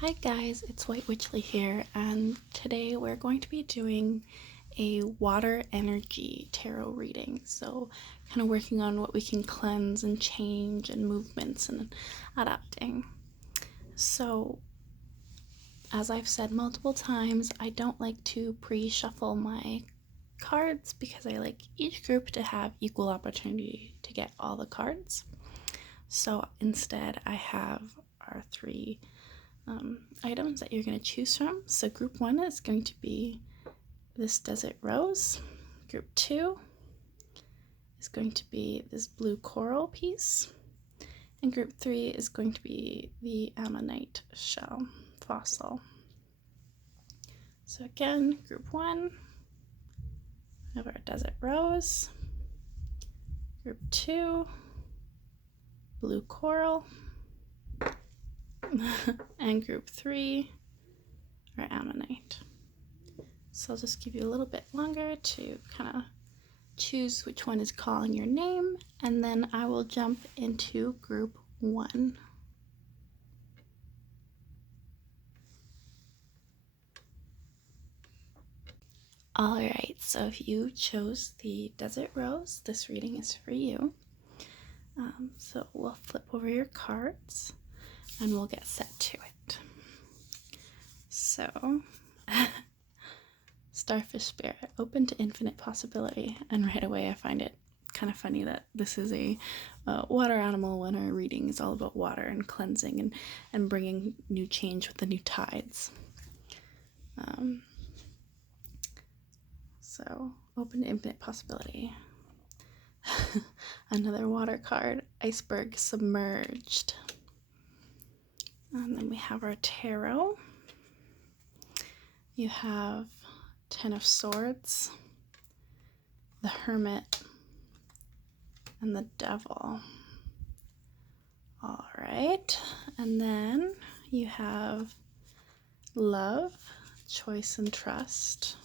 Hi guys, it's White Witchley here, and today we're going to be doing a water energy tarot reading. So, kind of working on what we can cleanse and change and movements and adapting. So, as I've said multiple times, I don't like to pre-shuffle my cards because I like each group to have equal opportunity to get all the cards. So, instead, I have our three items that you're going to choose from. So group 1 is going to be this desert rose. Group 2 is going to be this blue coral piece. And group 3 is going to be the ammonite shell fossil. So again, group 1, we have our desert rose. Group 2, blue coral. And group 3, our ammonite. So I'll just give you a little bit longer to kind of choose which one is calling your name, and then I will jump into group 1. Alright, so if you chose the desert rose, this reading is for you. So we'll flip over your cards and we'll get set to it. So, Starfish Spirit, open to infinite possibility. And right away I find it kind of funny that this is a water animal when our reading is all about water and cleansing and bringing new change with the new tides. So, open to infinite possibility. Another water card, iceberg submerged. And then we have our tarot. You have 10 of Swords, the Hermit, and the Devil. All right, and then you have Love, Choice and Trust,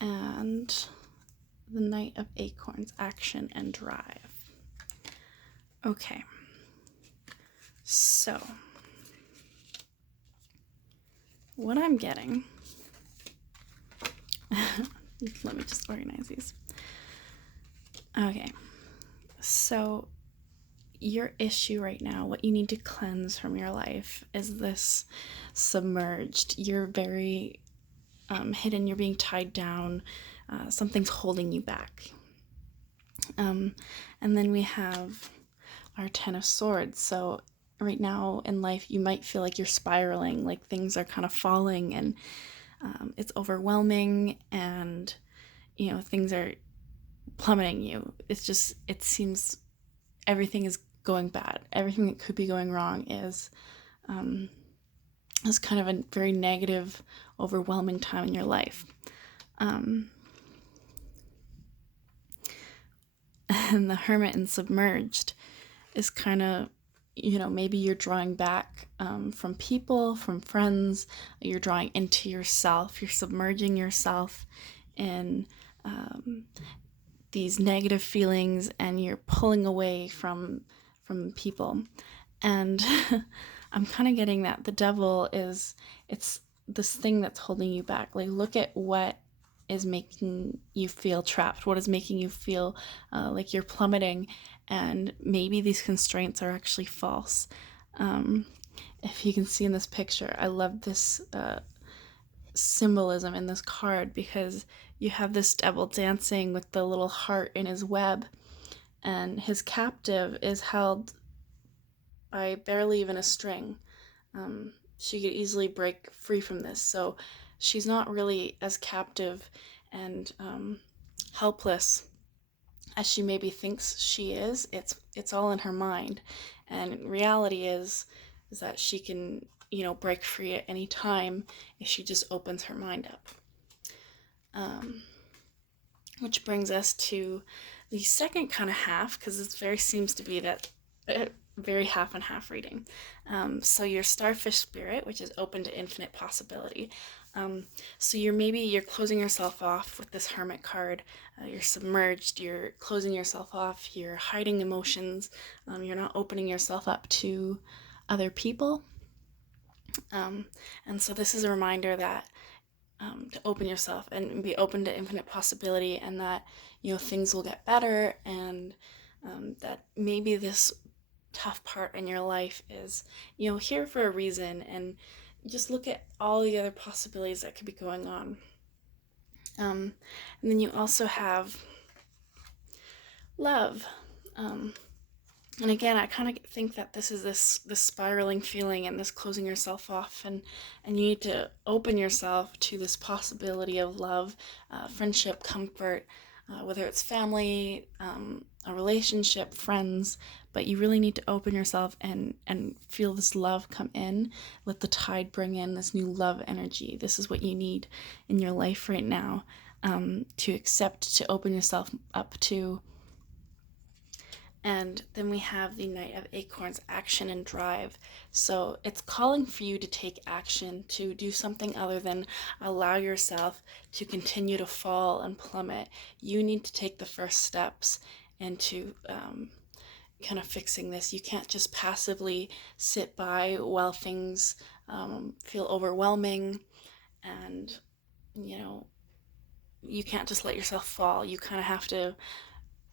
and the Knight of Acorns, Action and Drive. Okay, so what I'm getting, let me just organize these. Okay, so your issue right now, what you need to cleanse from your life is this submerged. You're very hidden, you're being tied down, something's holding you back. And then we have our 10 of Swords. So right now in life, you might feel like you're spiraling, like things are kind of falling and it's overwhelming and, you know, things are plummeting you. It's just, it seems everything is going bad. Everything that could be going wrong is kind of a very negative, overwhelming time in your life. And the Hermit and Submerged is kind of, you know, maybe you're drawing back from people, from friends, you're drawing into yourself, you're submerging yourself in these negative feelings and you're pulling away from people. And I'm kind of getting that the devil is, it's this thing that's holding you back. Like, look at what is making you feel trapped, what is making you feel like you're plummeting, and maybe these constraints are actually false. If you can see in this picture, I love this symbolism in this card because you have this devil dancing with the little heart in his web, and his captive is held by barely even a string. She could easily break free from this, so she's not really as captive and helpless as she maybe thinks she is. It's all in her mind, and reality is that she can, you know, break free at any time if she just opens her mind up. Which brings us to the second kind of half, because it seems to be that very half and half reading. So your Starfish Spirit, which is open to infinite possibility. So you're closing yourself off with this Hermit card. You're submerged, you're closing yourself off, you're hiding emotions, you're not opening yourself up to other people. And so this is a reminder that to open yourself and be open to infinite possibility, and that things will get better, and that maybe this tough part in your life is here for a reason, and just look at all the other possibilities that could be going on. And then you also have love. And again, I kind of think that this is this spiraling feeling and this closing yourself off, and you need to open yourself to this possibility of love, friendship, comfort, whether it's family, a relationship, friends. But you really need to open yourself and feel this love come in. Let the tide bring in this new love energy. This is what you need in your life right now, to accept, to open yourself up to. And then we have the Knight of Acorns, action and drive. So it's calling for you to take action, to do something other than allow yourself to continue to fall and plummet. You need to take the first steps into kind of fixing this. You can't just passively sit by while things feel overwhelming, and you can't just let yourself fall. You kind of have to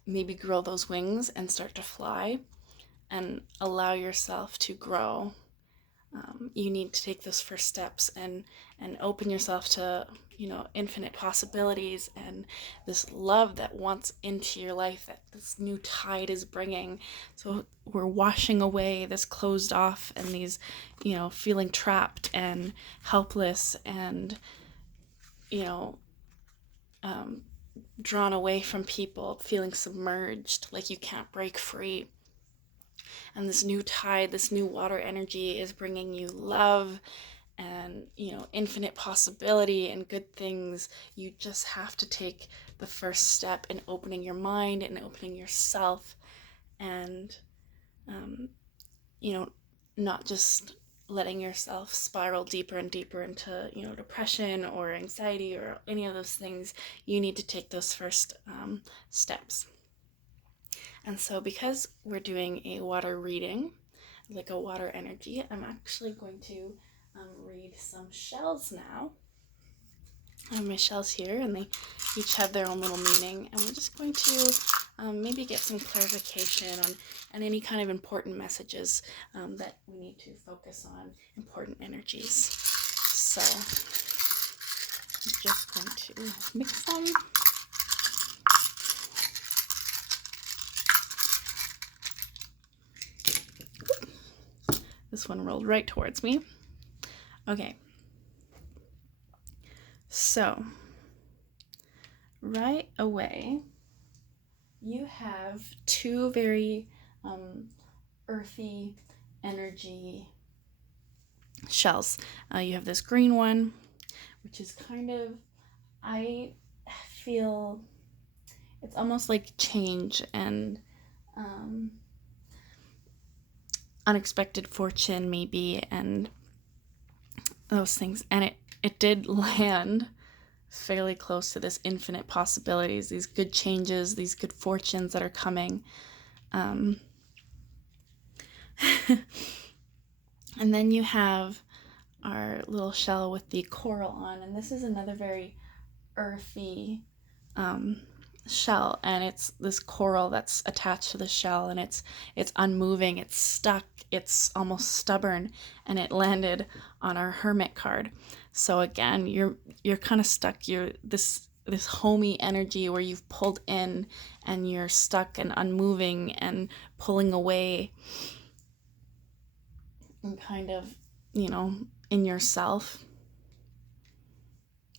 maybe grow those wings and start to fly and allow yourself to grow. You need to take those first steps and open yourself to infinite possibilities, and this love that wants into your life, that this new tide is bringing. So we're washing away this closed off and these feeling trapped and helpless and drawn away from people, feeling submerged, like you can't break free. And this new tide, this new water energy is bringing you love and infinite possibility and good things. You just have to take the first step in opening your mind and opening yourself, and not just letting yourself spiral deeper and deeper into depression or anxiety or any of those things. You need to take those first steps. And so because we're doing a water reading, like a water energy, I'm actually going to read some shells now. I have my shells here, and they each have their own little meaning, and we're just going to maybe get some clarification on any kind of important messages that we need to focus on, important energies. So I'm just going to mix them. This one rolled right towards me. Okay. So, right away, you have two very earthy energy shells. You have this green one, which is kind of, I feel it's almost like change and unexpected fortune maybe, and those things. And it did land fairly close to this infinite possibilities, these good changes, these good fortunes that are coming. And then you have our little shell with the coral on, and this is another very earthy shell, and it's this coral that's attached to the shell, and it's unmoving, it's stuck, it's almost stubborn, and it landed on our hermit card. So again, you're kind of stuck. You're this homey energy where you've pulled in and you're stuck and unmoving and pulling away and kind of in yourself.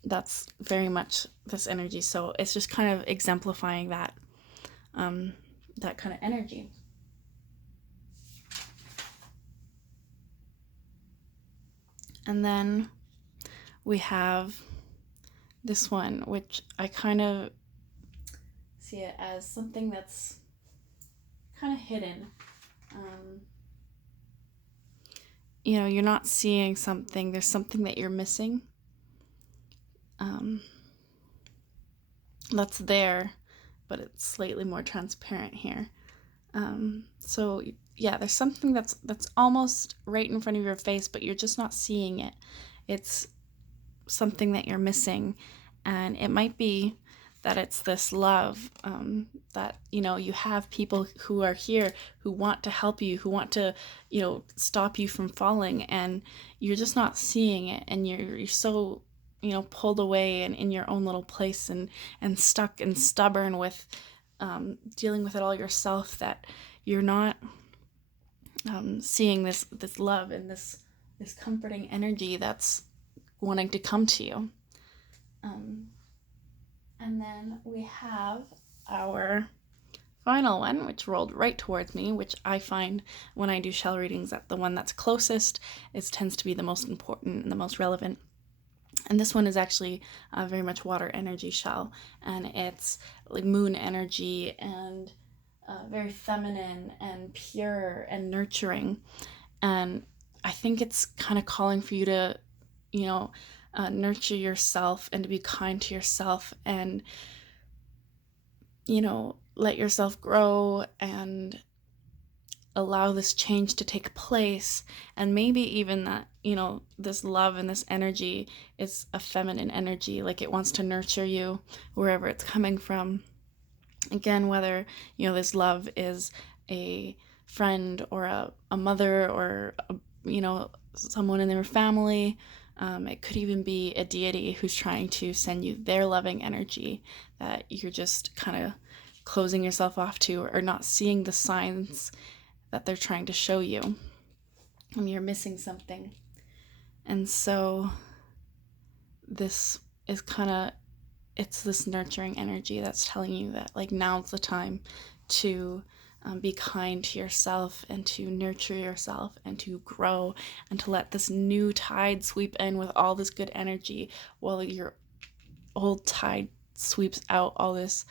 That's very much this energy. So it's just kind of exemplifying that that kind of energy. And then we have this one, which I kind of see it as something that's kind of hidden. You're not seeing something. There's something that you're missing. That's there, but it's slightly more transparent here. So there's something that's almost right in front of your face, but you're just not seeing it. It's something that you're missing, and it might be that it's this love, that you have people who are here who want to help you, who want to stop you from falling, and you're just not seeing it, and you're so pulled away and in your own little place, and stuck and stubborn with dealing with it all yourself, that you're not seeing this love and this comforting energy that's wanting to come to you. And then we have our final one, which rolled right towards me, which I find when I do shell readings that the one that's closest tends to be the most important and the most relevant. And this one is actually very much water energy shell, and it's like moon energy, and very feminine and pure and nurturing. And I think it's kind of calling for you to, nurture yourself and to be kind to yourself, and, let yourself grow and allow this change to take place. And maybe even that, this love and this energy is a feminine energy, like it wants to nurture you wherever it's coming from. Again, whether, this love is a friend or a mother or, someone in their family. It could even be a deity who's trying to send you their loving energy that you're just kind of closing yourself off to, or not seeing the signs that they're trying to show you, and you're missing something. And so this is it's this nurturing energy that's telling you that, like, now's the time to be kind to yourself, and to nurture yourself, and to grow, and to let this new tide sweep in with all this good energy, while your old tide sweeps out all this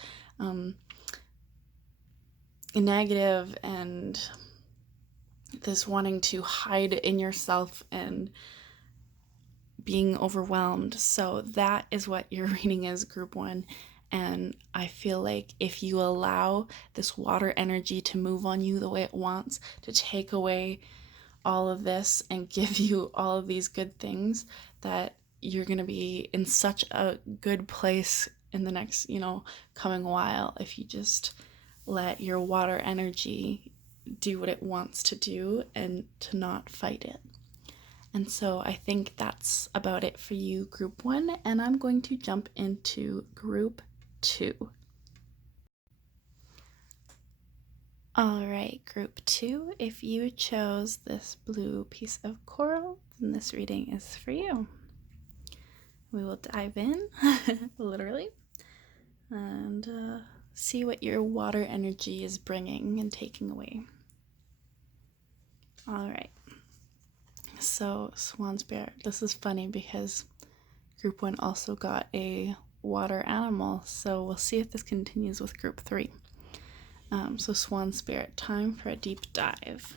negative and this wanting to hide in yourself and being overwhelmed. So that is what your reading is, group 1. And I feel like if you allow this water energy to move on you the way it wants, to take away all of this and give you all of these good things, that you're going to be in such a good place in the next, coming while, if you just let your water energy do what it wants to do and to not fight it. And so I think that's about it for you, group 1, and I'm going to jump into group 2. All right, group 2, if you chose this blue piece of coral, then this reading is for you. We will dive in, literally, and see what your water energy is bringing and taking away. All right. So, Swan Spirit, this is funny because group 1 also got a water animal, so we'll see if this continues with group 3. So Swan Spirit, time for a deep dive.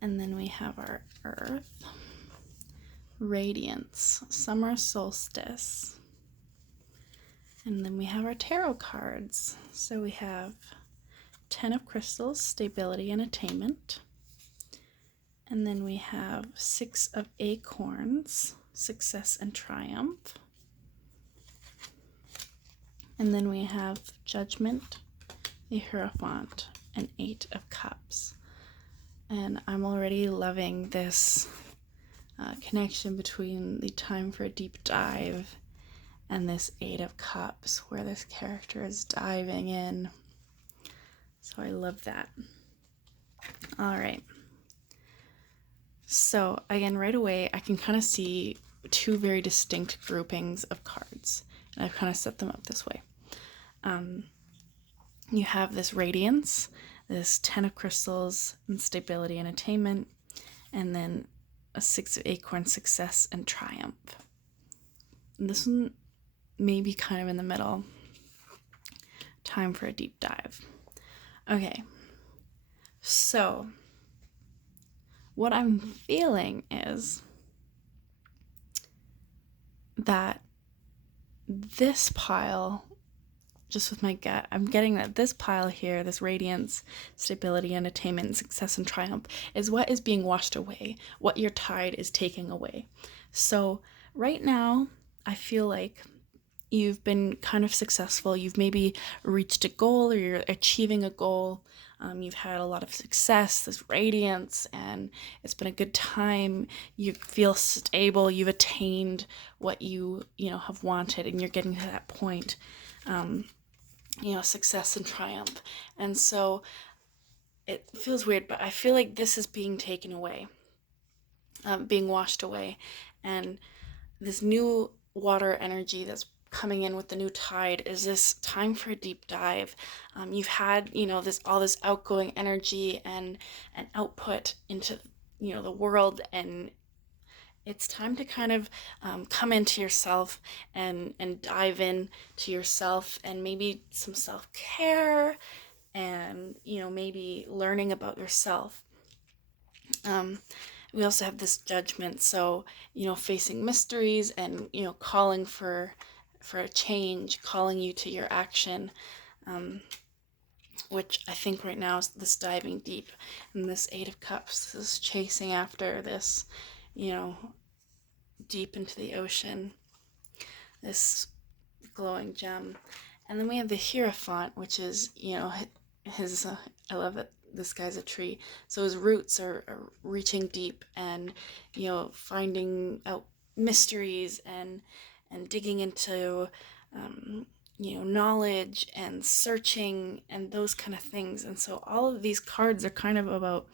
And then we have our Earth, Radiance, Summer Solstice. And then we have our tarot cards. So we have 10 of Crystals, Stability and Attainment. And then we have 6 of Acorns, Success and Triumph. And then we have Judgment, the Hierophant, and 8 of Cups. And I'm already loving this connection between the time for a deep dive and this 8 of Cups, where this character is diving in. So I love that. All right. So again, right away, I can kind of see 2 very distinct groupings of cards, and I've kind of set them up this way. You have this Radiance, this 10 of Crystals, and Stability and Attainment, and then a 6 of Acorns, Success and Triumph. And this one may be kind of in the middle. Time for a deep dive. Okay, so what I'm feeling is that this pile just with my gut, I'm getting that this pile here, this radiance, stability, and attainment, success, and triumph, is what is being washed away, what your tide is taking away. So right now, I feel like you've been kind of successful. You've maybe reached a goal, or you're achieving a goal. You've had a lot of success, this radiance, and it's been a good time. You feel stable. You've attained what you have wanted, and you're getting to that point. Success and triumph. And so it feels weird, but I feel like this is being taken away, being washed away, and this new water energy that's coming in with the new tide is this time for a deep dive. You've had this outgoing energy and output into the world, and it's time to kind of come into yourself and dive in to yourself, and maybe some self-care, and maybe learning about yourself. We also have this judgment, so facing mysteries and calling for a change, calling you to your action, which I think right now is this diving deep, and this Eight of Cups, this chasing after this, deep into the ocean, this glowing gem. And then we have the Hierophant, which is his I love that this guy's a tree, so his roots are reaching deep, and finding out mysteries, and digging into knowledge and searching and those kind of things. And so all of these cards are kind of about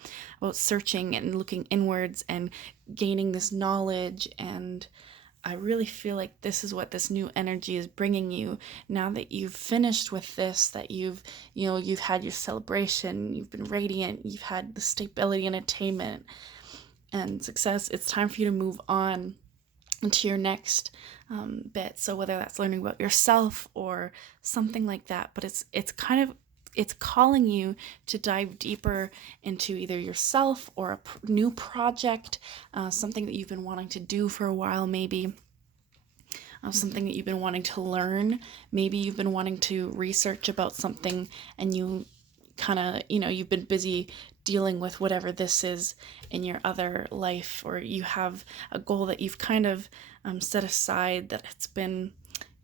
searching and looking inwards and gaining this knowledge. And I really feel like this is what this new energy is bringing you now that you've finished with this, that you've had your celebration, you've been radiant, you've had the stability and attainment and success. It's time for you to move on into your next bit. So whether that's learning about yourself or something like that, but it's calling you to dive deeper into either yourself or a new project, something that you've been wanting to do for a while, maybe something that you've been wanting to learn. Maybe you've been wanting to research about something, and you kind of, you've been busy dealing with whatever this is in your other life, or you have a goal that you've kind of set aside that it's been,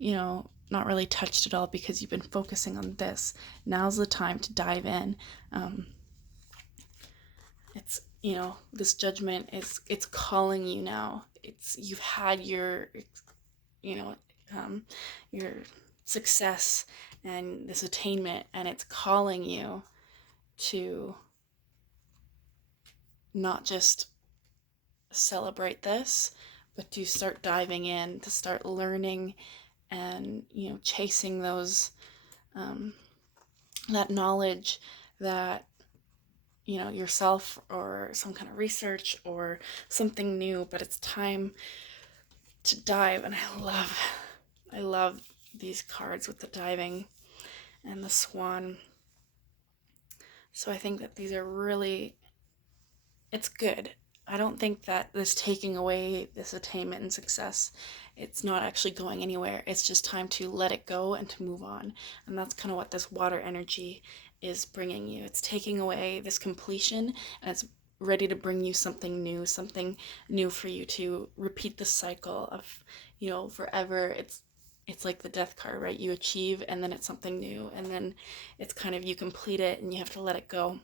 not really touched at all because you've been focusing on this. Now's the time to dive in. It's, this judgment it's calling you now. You've had your success and this attainment, and it's calling you to not just celebrate this, but to start diving in, to start learning and chasing those that knowledge, that yourself, or some kind of research or something new. But it's time to dive, and I love these cards with the diving and the swan. So I think that these are really, it's good. I don't think that this taking away this attainment and success, it's not actually going anywhere. It's just time to let it go and to move on. And that's kind of what this water energy is bringing you. It's taking away this completion, and it's ready to bring you something new for you to repeat the cycle of, forever. It's like the death card, right? You achieve, and then it's something new, and then it's kind of, you complete it and you have to let it go.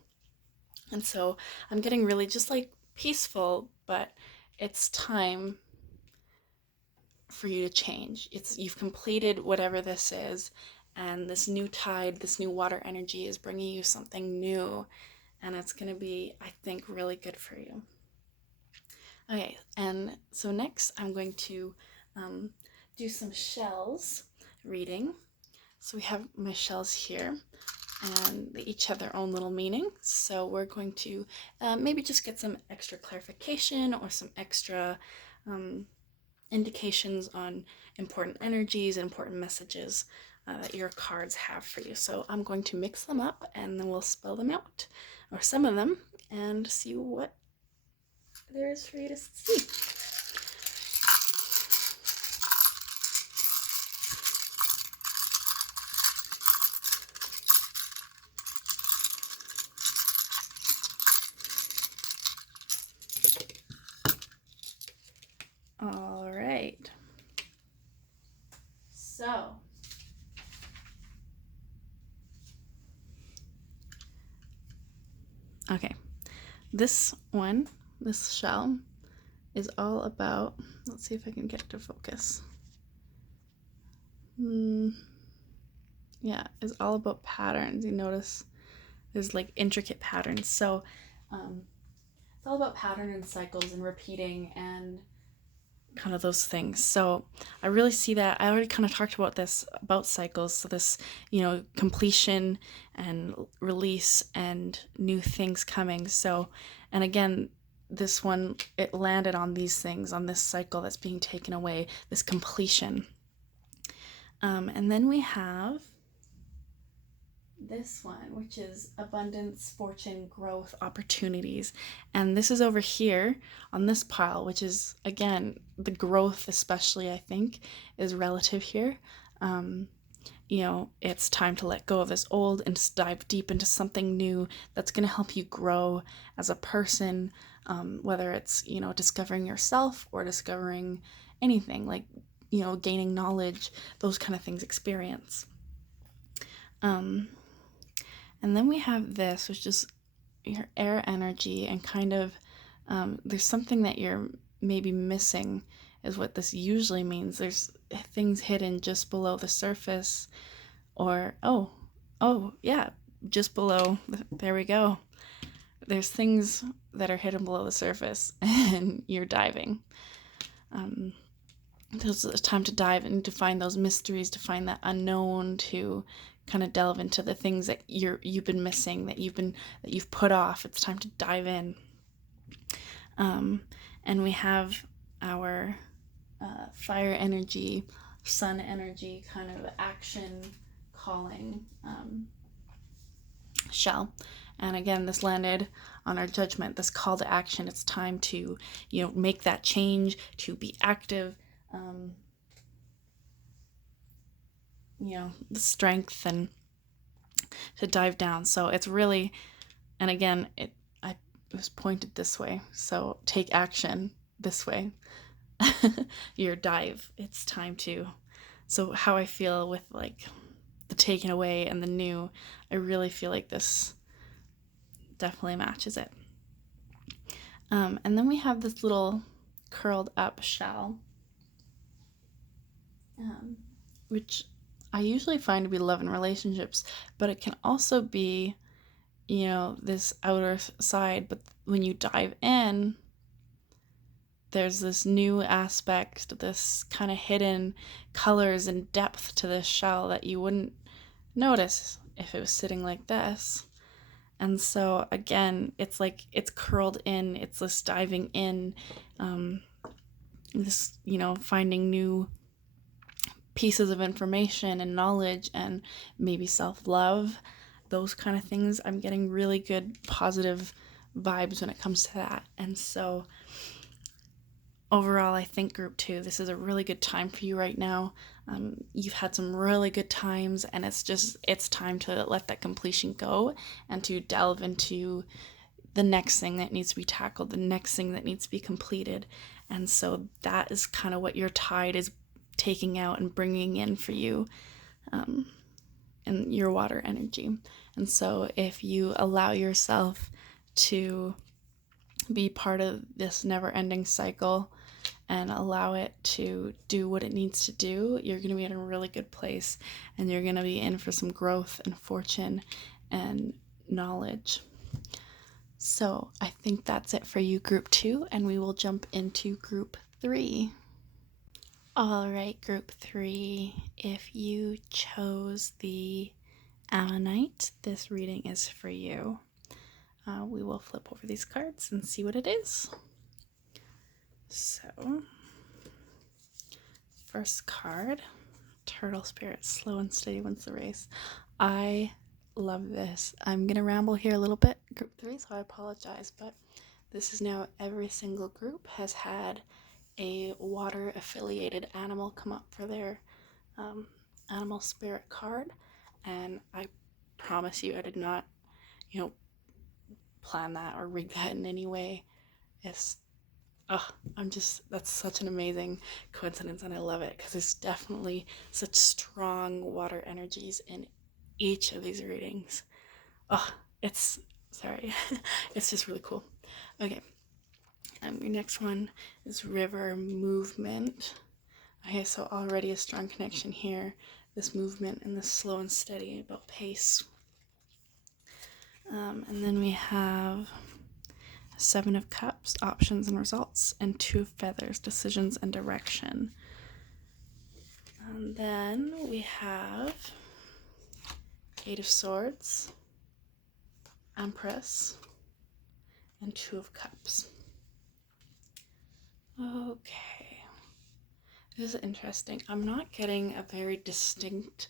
And so I'm getting really just like peaceful, but it's time for you to change. You've completed whatever this is, and this new tide, this new water energy is bringing you something new, and it's going to be, I think, really good for you. Okay, and so next I'm going to do some shells reading. So we have my shells here, and they each have their own little meaning. So we're going to maybe just get some extra clarification or some extra indications on important energies, important messages that your cards have for you. So I'm going to mix them up, and then we'll spell them out, or some of them, and see what there is for you to see. Okay, this one, this shell, is all about, let's see if I can get it to focus. Yeah, it's all about patterns. You notice there's like intricate patterns. So it's all about pattern and cycles and repeating and kind of those things. So I really see that. I already kind of talked about this, about cycles. So this, completion and release and new things coming. So, and again, this one, it landed on these things, on this cycle that's being taken away, this completion. And then we have this one, which is abundance, fortune, growth, opportunities. And this is over here on this pile, which is, again, the growth, especially, I think, is relative here. It's time to let go of this old and dive deep into something new that's going to help you grow as a person, whether it's, discovering yourself or discovering anything like, gaining knowledge, those kind of things, experience. And then we have this, which is your air energy, and kind of there's something that you're maybe missing, is what this usually means. There's things hidden just below the surface, or yeah, just below. There we go. There's things that are hidden below the surface, and you're diving. There's a time to dive and to find those mysteries, to find that unknown, to kind of delve into the things that you've been missing, that you've put off. It's time to dive in. And we have our fire energy, sun energy, kind of action calling shell. And again, this landed on our judgment, this call to action. It's time to, make that change, to be active, the strength and to dive down. So it's really, and again, it was pointed this way. So take action this way. Your dive. It's time to. So how I feel with like the taken away and the new, I really feel like this definitely matches it. And then we have this little curled up shell, which I usually find to be love and relationships, but it can also be, this outer side. But when you dive in, there's this new aspect, this kind of hidden colors and depth to this shell that you wouldn't notice if it was sitting like this. And so again, it's like it's curled in, it's this diving in, this, finding new pieces of information and knowledge and maybe self-love, those kind of things. I'm getting really good positive vibes when it comes to that. And so overall, I think group 2, this is a really good time for you right now. You've had some really good times, and it's time to let that completion go and to delve into the next thing that needs to be tackled, the next thing that needs to be completed. And so that is kind of what your tide is taking out and bringing in for you, and your water energy. And so if you allow yourself to be part of this never-ending cycle and allow it to do what it needs to do, you're going to be in a really good place, and you're going to be in for some growth and fortune and knowledge. So I think that's it for you, group 2, and we will jump into group 3. All right, group 3, if you chose the Ammonite, this reading is for you. We will flip over these cards and see what it is. So, first card, Turtle Spirit, slow and steady wins the race. I love this. I'm going to ramble here a little bit, group 3, so I apologize, but this is now every single group has had a water affiliated animal come up for their animal spirit card, and I promise you I did not, plan that or rig that in any way. It's that's such an amazing coincidence, and I love it because there's definitely such strong water energies in each of these readings. It's Sorry. It's just really cool. Okay. Your next one is river movement. Okay, so already a strong connection here. This movement and this slow and steady about pace. And then we have Seven of Cups, options and results, and Two of Feathers, decisions and direction. And then we have Eight of Swords, Empress, and Two of Cups. Okay. This is interesting. I'm not getting a very distinct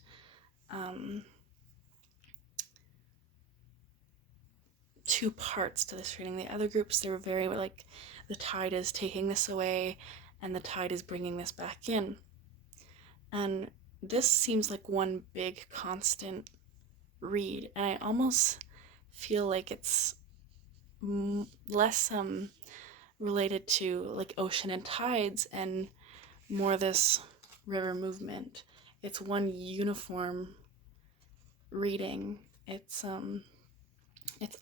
two parts to this reading. The other groups, they were very like, the tide is taking this away and the tide is bringing this back in. And this seems like one big constant read, and I almost feel like it's less related to like ocean and tides and more this river movement. It's one uniform reading. It's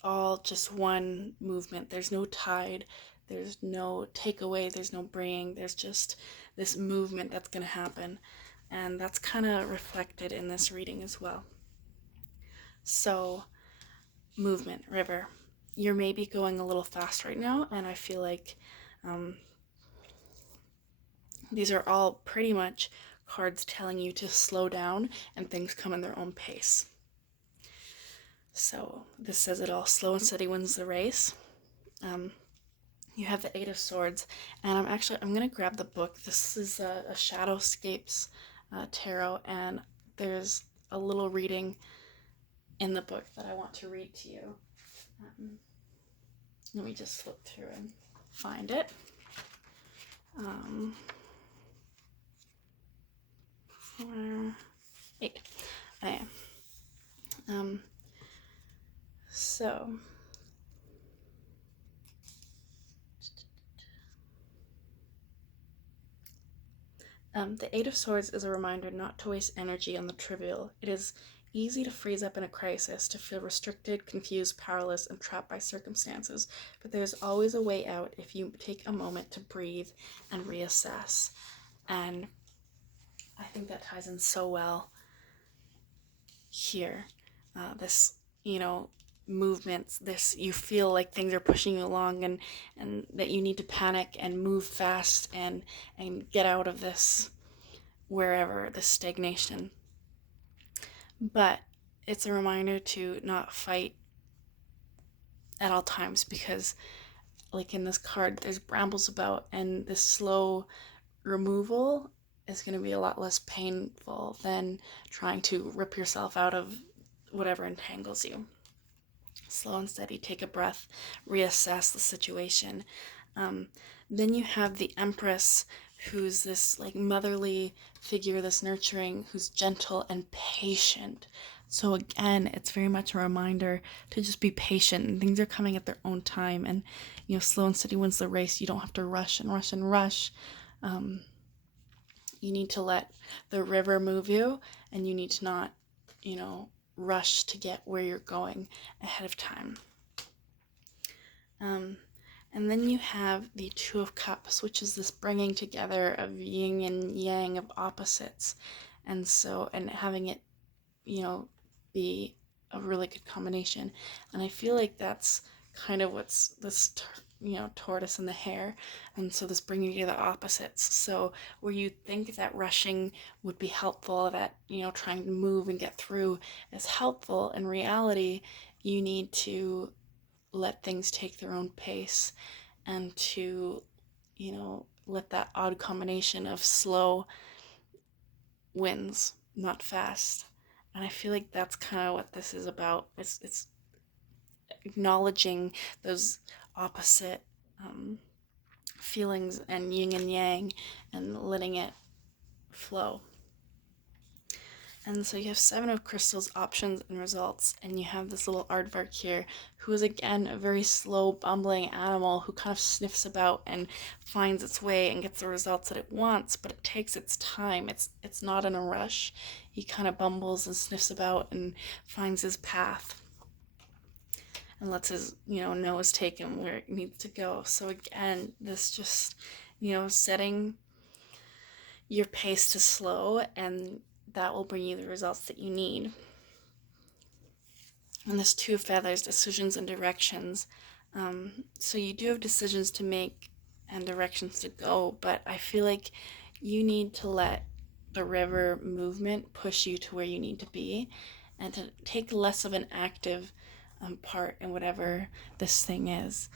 all just one movement. There's no tide, there's no takeaway, there's no bringing, there's just this movement that's going to happen. And that's kind of reflected in this reading as well. So, movement, river. You're maybe going a little fast right now, and I feel like these are all pretty much cards telling you to slow down and things come in their own pace. So this says it all. Slow and steady wins the race. You have the Eight of Swords, and I'm going to grab the book. This is a Shadowscapes tarot, and there's a little reading in the book that I want to read to you. Let me just flip through and find it. Eight. I am. So the Eight of Swords is a reminder not to waste energy on the trivial. It is easy to freeze up in a crisis, to feel restricted, confused, powerless, and trapped by circumstances, but there's always a way out if you take a moment to breathe and reassess. And I think that ties in so well here. This, movements, this, you feel like things are pushing you along, and that you need to panic and move fast and get out of this, wherever, this stagnation. But it's a reminder to not fight at all times, because like in this card, there's brambles about, and this slow removal is going to be a lot less painful than trying to rip yourself out of whatever entangles you. Slow and steady, take a breath, reassess the situation. Then you have the Empress, who's this like motherly figure, this nurturing, who's gentle and patient. So again, it's very much a reminder to just be patient, and things are coming at their own time. And slow and steady wins the race. You don't have to rush and rush and rush. You need to let the river move you, and you need to not, rush to get where you're going ahead of time. And then you have the Two of Cups, which is this bringing together of yin and yang, of opposites, and having it, be a really good combination. And I feel like that's kind of what's this, tortoise and the hare, and so this bringing together opposites. So where you think that rushing would be helpful, that trying to move and get through is helpful, in reality you need to let things take their own pace, and to let that odd combination of slow wins, not fast. And I feel like that's kind of what this is about. It's acknowledging those opposite feelings and yin and yang, and letting it flow. And so you have Seven of Crystals, options and results, and you have this little aardvark here, who is again a very slow, bumbling animal who kind of sniffs about and finds its way and gets the results that it wants, but it takes its time. It's not in a rush. He kind of bumbles and sniffs about and finds his path. and lets his, nose take him where it needs to go. So again, this just, setting your pace to slow, and that will bring you the results that you need. And this two feathers, decisions and directions. So you do have decisions to make and directions to go, but I feel like you need to let the river movement push you to where you need to be, and to take less of an active part in whatever this thing is,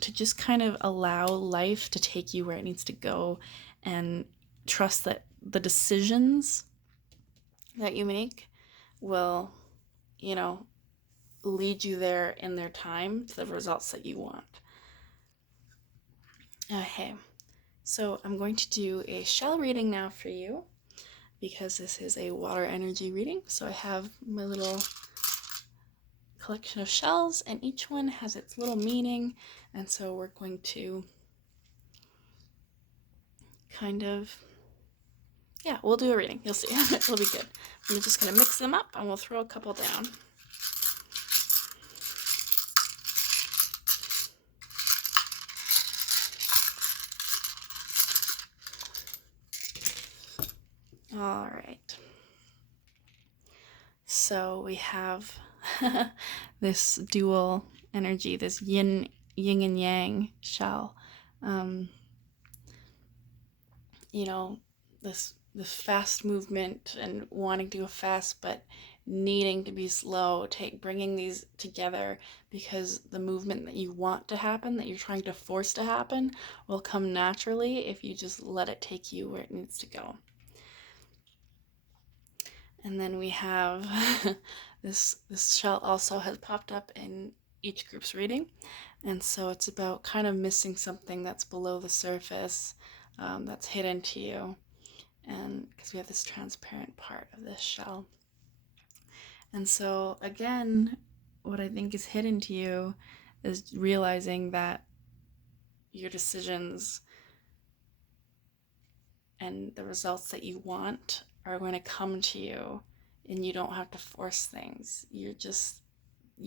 to just kind of allow life to take you where it needs to go, and trust that the decisions that you make will, lead you there in their time to the results that you want. Okay, so I'm going to do a shell reading now for you, because this is a water energy reading. So I have my little collection of shells, and each one has its little meaning, and so we're going to kind of, we'll do a reading. You'll see. It'll be good. I'm just going to mix them up, and we'll throw a couple down. All right. So we have this dual energy, this yin and yang shell. This fast movement and wanting to go fast, but needing to be slow, bringing these together, because the movement that you want to happen, that you're trying to force to happen, will come naturally if you just let it take you where it needs to go. And then we have this shell also has popped up in each group's reading, and so it's about kind of missing something that's below the surface, that's hidden to you, and because we have this transparent part of this shell. And so again, what I think is hidden to you is realizing that your decisions and the results that you want are going to come to you, and you don't have to force things. You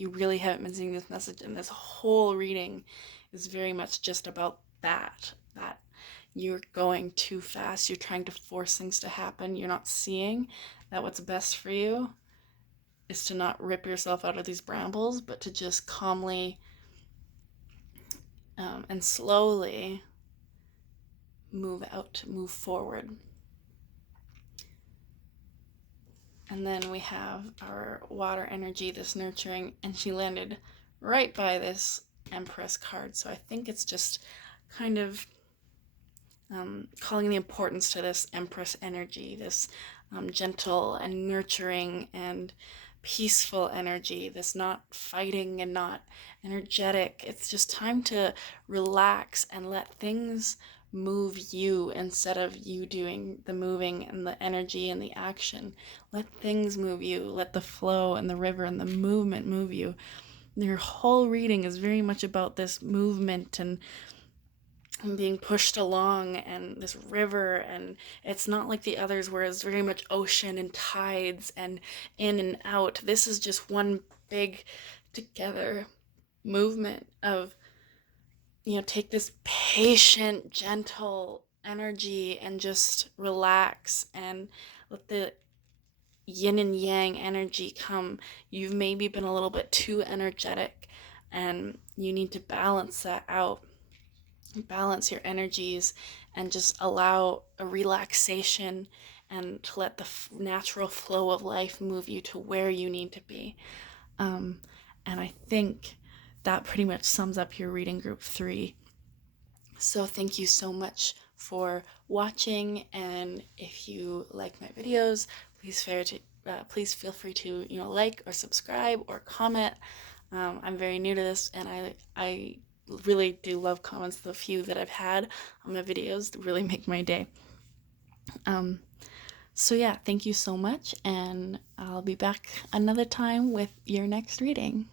really haven't been seeing this message, and this whole reading is very much just about that you're going too fast, you're trying to force things to happen, you're not seeing that what's best for you is to not rip yourself out of these brambles, but to just calmly and slowly move forward. And then we have our water energy, this nurturing, and she landed right by this Empress card. So I think it's just kind of calling the importance to this Empress energy, this gentle and nurturing and peaceful energy, this not fighting and not energetic. It's just time to relax and let things move you instead of you doing the moving and the energy and the action. Let things move you. Let the flow and the river and the movement move you. Your whole reading is very much about this movement and being pushed along, and this river, and it's not like the others where it's very much ocean and tides and in and out. This is just one big together movement of, take this patient, gentle energy and just relax and let the yin and yang energy come. You've maybe been a little bit too energetic, and you need to balance that out. Balance your energies and just allow a relaxation, and to let the natural flow of life move you to where you need to be. And I think that pretty much sums up your reading group 3. So thank you so much for watching, and if you like my videos, please feel free to like or subscribe or comment. I'm very new to this, and I really do love comments. The few that I've had on my videos really make my day. So yeah, thank you so much, and I'll be back another time with your next reading.